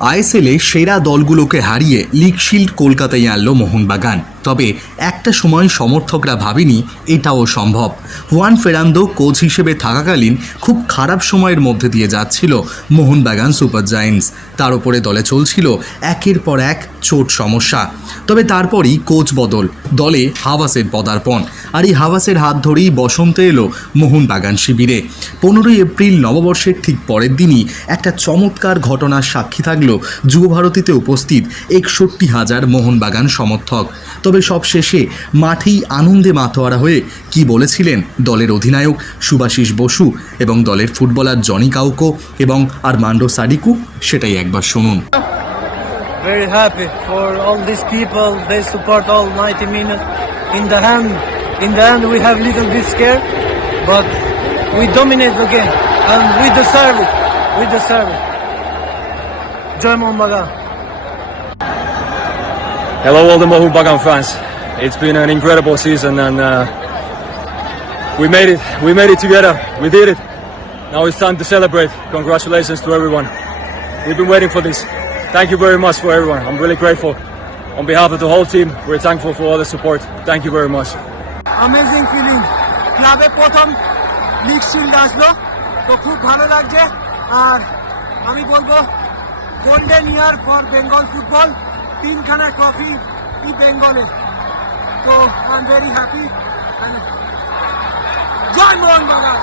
আইএসএলে সেরা দলগুলোকে হারিয়ে লিগ শিল্ড কলকাতায় আনলো মোহনবাগান। তবে একটা সময় সমর্থকরা ভাবেনি এটাও সম্ভব। ওয়ান ফেরান্দো কোচ হিসেবে থাকাকালীন খুব খারাপ সময়ের মধ্যে দিয়ে যাচ্ছিল মোহনবাগান সুপার জায়েন্টস। তার উপরে দলে চলছিল একের পর এক চোট সমস্যা। তবে তারপরই কোচ বদল, দলে হাওয়াসের পদার্পণ। আর এই হাওয়াসের হাত ধরেই বসন্ত এলো মোহনবাগান শিবিরে পনেরোই এপ্রিল নববর্ষের ঠিক পরের দিনই একটা চমৎকার ঘটনার সাক্ষী থাকল যুবভারতীতে উপস্থিত একষট্টি হাজার মোহনবাগান সমর্থক তবে সব শেষে মাঠেই আনন্দে মাতোয়ারা হয়ে কি বলেছিলেন দলের অধিনায়ক সুভাশিস বসু এবং দলের ফুটবলার জনি কাউকো এবং আরমান্ডো সাডিকু সেটাই একবার শুনুন very happy for all these people. They support all 90 minutes. In the end, in the end, we have little bit scared, but we dominate the game and we deserve it. We deserve it. Joy Mombaga. Hello, all the Mohun Bagan fans. It's been an incredible season, and uh, we made it. We made it together. We did it. Now it's time to celebrate. Congratulations to everyone. We've been waiting for this. Thank you very much for everyone. I'm really grateful. On behalf of the whole team, we're thankful for all the support. Thank you very much. Amazing feeling ক্লাবে প্রথম league shield আসলো। তো খুব ভালো লাগছে। আর আমি বলব golden year for Bengal football তিনখানা ট্রফি ই বেঙ্গলে তো I am very happy Joy Mohun Bagan.